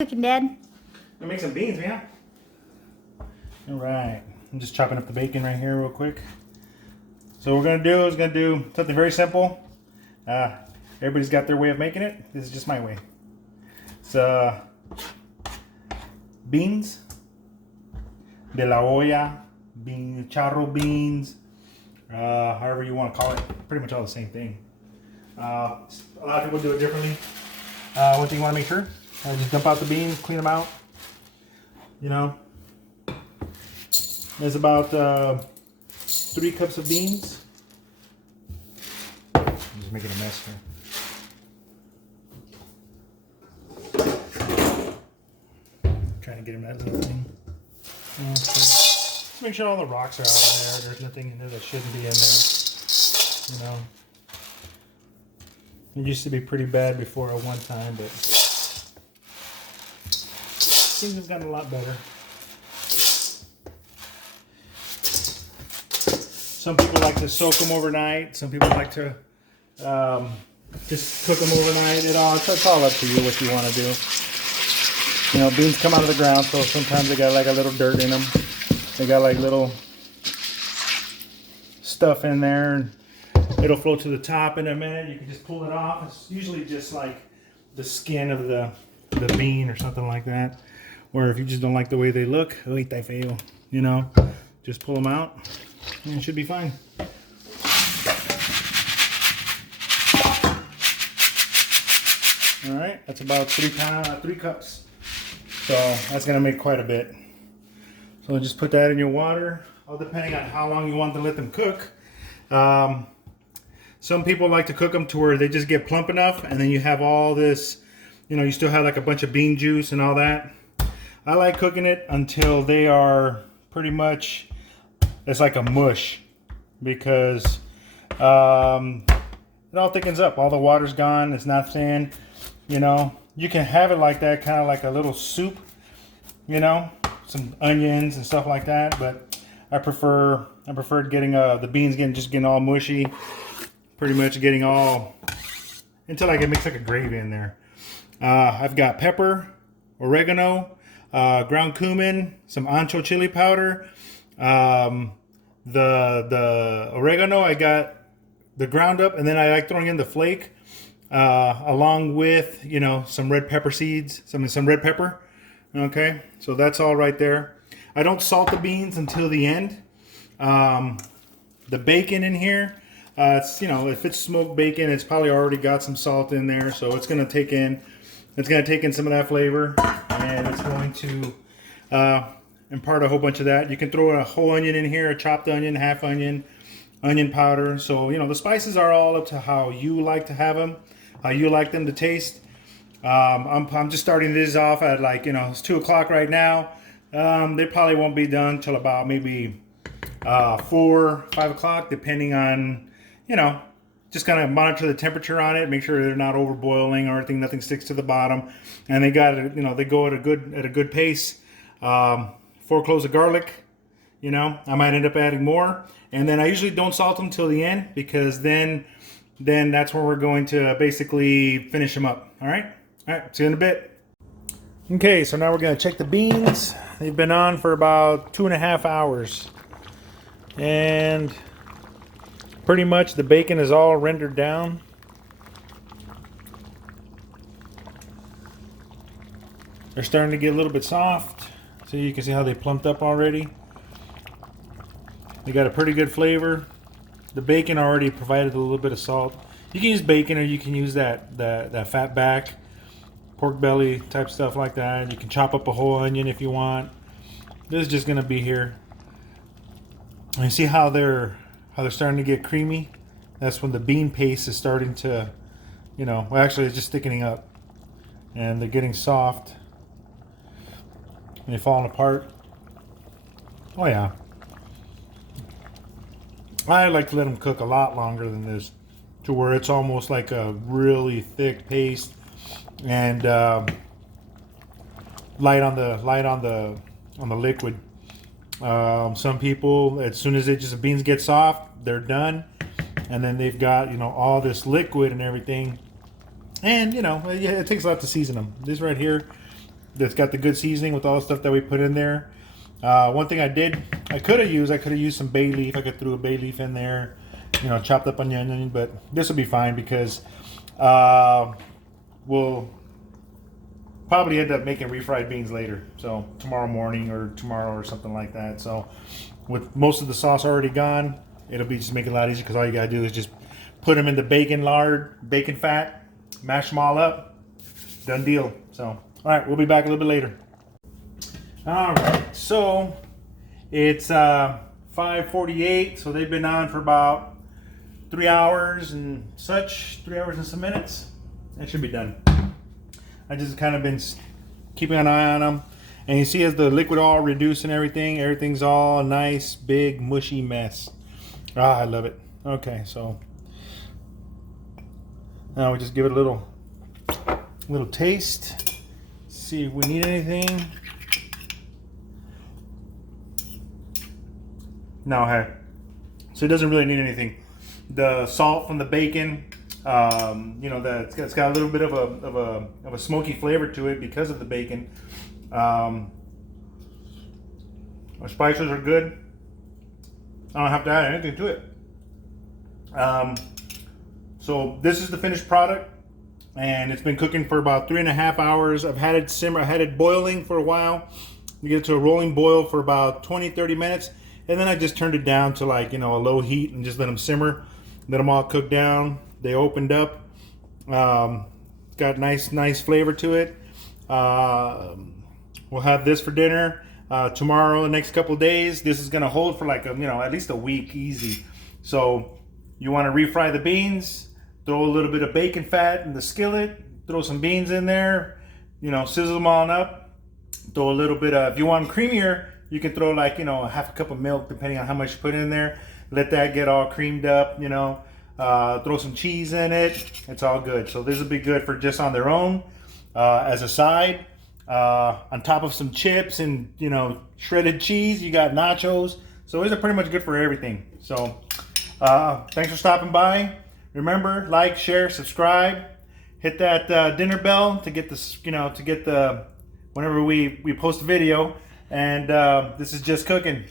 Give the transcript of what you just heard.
Cooking, Dad. Gonna make some beans, man. All right, I'm just chopping up the bacon right here real quick. So what we're gonna do something very simple. Everybody's got their way of making it. This is just my way. It's beans de la olla, charro beans, however you want to call it. Pretty much all the same thing. A lot of people do it differently. One thing you want to make sure, just dump out the beans, clean them out. You know, there's about 3 cups of beans. I'm just making a mess here. Trying to get him that little thing. Okay. Just make sure all the rocks are out of there. There's nothing in there that shouldn't be in there. You know, it used to be pretty bad before at one time, but things have gotten a lot better. Some people like to soak them overnight. Some people like to just cook them overnight. It's all up to you what you want to do. You know, beans come out of the ground, so sometimes they got like a little dirt in them. They got like little stuff in there, and it'll float to the top in a minute. You can just pull it off. It's usually just like the skin of the bean or something like that. Or if you just don't like the way they look, you know, just pull them out and it should be fine. All right, that's about 3 cups. So that's gonna make quite a bit. So just put that in your water, all depending on how long you want to let them cook. Some people like to cook them to where they just get plump enough, and then you have all this, you know, you still have like a bunch of bean juice and all that. I like cooking it until they are pretty much, it's like a mush, because it all thickens up. All the water's gone, it's not thin, you know. You can have it like that, kind of like a little soup, you know, some onions and stuff like that. But I prefer getting the beans getting all mushy, pretty much getting all until I can mix like a gravy in there. I've got pepper, oregano, ground cumin, some ancho chili powder. The oregano I got the ground up, and then I like throwing in the flake. Along with, you know, some red pepper seeds, some red pepper. Okay, so that's all right there. I don't salt the beans until the end. The bacon in here, it's, you know, if it's smoked bacon, it's probably already got some salt in there, so it's gonna take in some of that flavor, and it's going to impart a whole bunch of that. You can throw a whole onion in here, a chopped onion, half onion, onion powder. So, you know, the spices are all up to how you like to have them, how you like them to taste. I'm just starting this off at, like, you know, it's 2 o'clock right now. They probably won't be done till about maybe 4, 5 o'clock, depending on, you know, just kind of monitor the temperature on it, make sure they're not over boiling or anything, nothing sticks to the bottom. And they got it, you know, they go at a good pace. 4 cloves of garlic, you know, I might end up adding more. And then I usually don't salt them till the end, because then that's where we're going to basically finish them up. All right, see you in a bit. Okay, so now we're going to check the beans. They've been on for about 2.5 hours, and pretty much the bacon is all rendered down. They're starting to get a little bit soft, so you can see how they plumped up already. They got a pretty good flavor. The bacon already provided a little bit of salt. You can use bacon, or you can use that fat back, pork belly type stuff like that. You can chop up a whole onion if you want. This is just gonna be here. And you see how they're starting to get creamy? That's when the bean paste is starting to, you know, well, actually it's just thickening up, and they're getting soft, and they're falling apart. Oh yeah. I like to let them cook a lot longer than this, to where it's almost like a really thick paste, and light on the liquid. Some people, as soon as the beans get soft, they're done, and then they've got, you know, all this liquid and everything. And, you know, it takes a lot to season them. This right here, that's got the good seasoning with all the stuff that we put in there. One thing I could have used some bay leaf. I could throw a bay leaf in there, you know, chopped up onion, but this will be fine because we'll probably end up making refried beans later. So tomorrow morning or tomorrow or something like that. So with most of the sauce already gone, it'll be just make it a lot easier because all you gotta do is just put them in the bacon lard, bacon fat, mash them all up, done deal. So, all right, we'll be back a little bit later. All right, so it's 5:48, so they've been on for about 3 hours and such, 3 hours and some minutes. That should be done. I just kind of been keeping an eye on them. And you see as the liquid all reduced and everything's all a nice, big, mushy mess. Ah, I love it. Okay, so now we just give it a little taste. See if we need anything. No, hey. So it doesn't really need anything. The salt from the bacon, you know, it's got a little bit of a smoky flavor to it because of the bacon. Our spices are good. I don't have to add anything to it. So this is the finished product, and it's been cooking for about 3.5 hours. I've had it simmer. I had it boiling for a while. You get it to a rolling boil for about 20-30 minutes. And then I just turned it down to, like, you know, a low heat and just let them simmer. Let them all cook down. They opened up. Got nice flavor to it. We'll have this for dinner tomorrow. The next couple of days. This is gonna hold for like at least a week easy. So you want to refry the beans. Throw a little bit of bacon fat in the skillet. Throw some beans in there. You know, sizzle them on up. Throw a little bit of, if you want them creamier, you can throw like, a half a cup of milk depending on how much you put in there. Let that get all creamed up, throw some cheese in it. It's all good. So this will be good for just on their own as a side. On top of some chips and, shredded cheese, you got nachos. So these are pretty much good for everything. So thanks for stopping by. Remember, like, share, subscribe. Hit that dinner bell to get this, whenever we post a video. And this is Just Cooking.